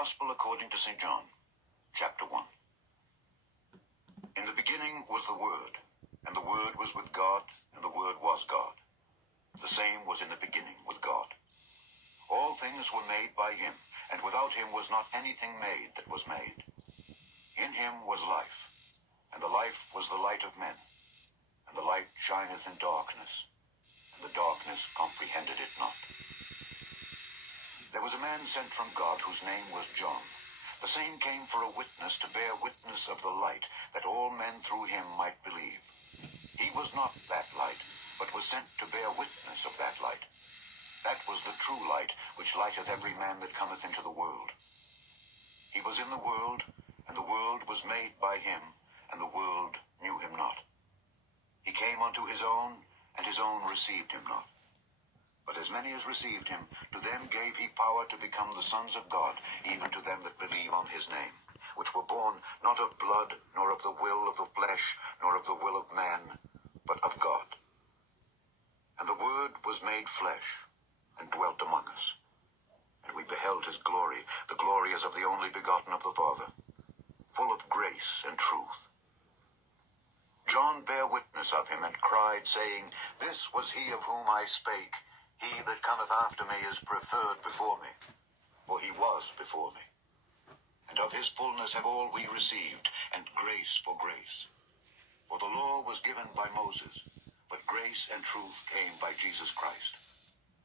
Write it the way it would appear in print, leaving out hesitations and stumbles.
Gospel according to St. John, chapter 1. In the beginning was the Word, and the Word was with God, and the Word was God. The same was in the beginning with God. All things were made by him, and without him was not anything made that was made. In him was life, and the life was the light of men. And the light shineth in darkness, and the darkness comprehended it not. There was a man sent from God whose name was John. The same came for a witness to bear witness of the light, that all men through him might believe. He was not that light, but was sent to bear witness of that light. That was the true light, which lighteth every man that cometh into the world. He was in the world, and the world was made by him, and the world knew him not. He came unto his own, and his own received him not. But as many as received him, to them gave he power to become the sons of God, even to them that believe on his name, which were born not of blood, nor of the will of the flesh, nor of the will of man, but of God. And the Word was made flesh, and dwelt among us. And we beheld his glory, the glory as of the only begotten of the Father, full of grace and truth. John bare witness of him, and cried, saying, This was he of whom I spake. He that cometh after me is preferred before me, for he was before me. And of his fullness have all we received, and grace for grace. For the law was given by Moses, but grace and truth came by Jesus Christ.